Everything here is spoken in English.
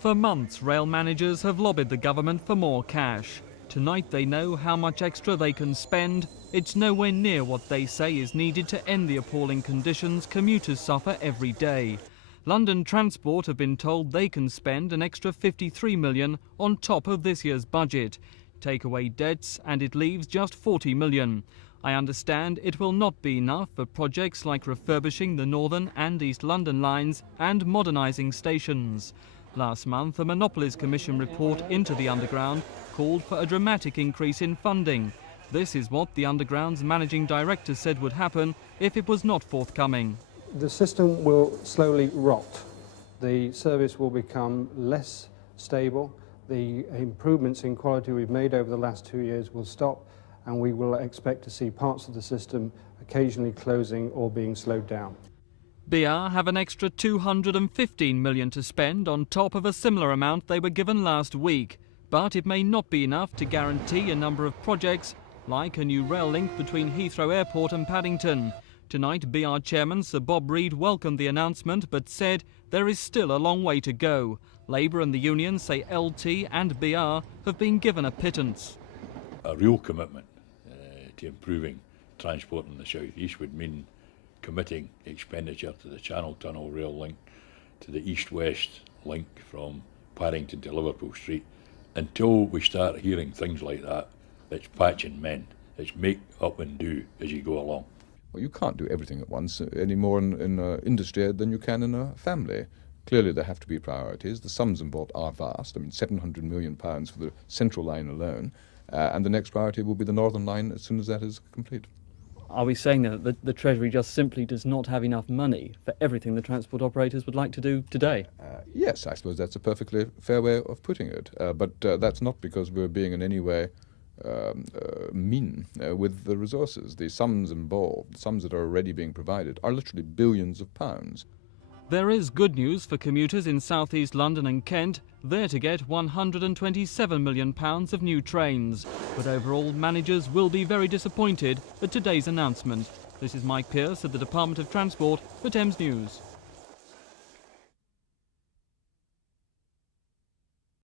For months, rail managers have lobbied the government for more cash. Tonight they know how much extra they can spend. It's nowhere near what they say is needed to end the appalling conditions commuters suffer every day. London Transport have been told they can spend an extra £53 million on top of this year's budget. Take away debts and it leaves just £40 million. I understand it will not be enough for projects like refurbishing the Northern and East London lines and modernising stations. Last month, a Monopolies Commission report into the Underground called for a dramatic increase in funding. This is what the Underground's managing director said would happen if it was not forthcoming. The system will slowly rot. The service will become less stable. The improvements in quality we've made over the last 2 years will stop, and we will expect to see parts of the system occasionally closing or being slowed down. BR have an extra £215 million to spend on top of a similar amount they were given last week. But it may not be enough to guarantee a number of projects, like a new rail link between Heathrow Airport and Paddington. Tonight, BR Chairman Sir Bob Reid welcomed the announcement but said there is still a long way to go. Labour and the unions say LT and BR have been given a pittance. A real commitment to improving transport in the South East would mean committing expenditure to the Channel Tunnel rail link, to the East-West link from Paddington to Liverpool Street. Until we start hearing things like that, it's patch and mend. It's make up and do as you go along. Well, you can't do everything at once any more in industry than you can in a family. Clearly there have to be priorities. The sums involved are vast. I mean, £700 million for the Central Line alone. And the next priority will be the Northern Line as soon as that is complete. Are we saying that the Treasury just simply does not have enough money for everything the transport operators would like to do today? Yes, I suppose that's a perfectly fair way of putting it. But that's not because we're being in any way mean with the resources. The sums involved, the sums that are already being provided, are literally billions of pounds. There is good news for commuters in South East London and Kent. They're to get £127 million of new trains. But overall, managers will be very disappointed at today's announcement. This is Mike Pearce at the Department of Transport for Thames News.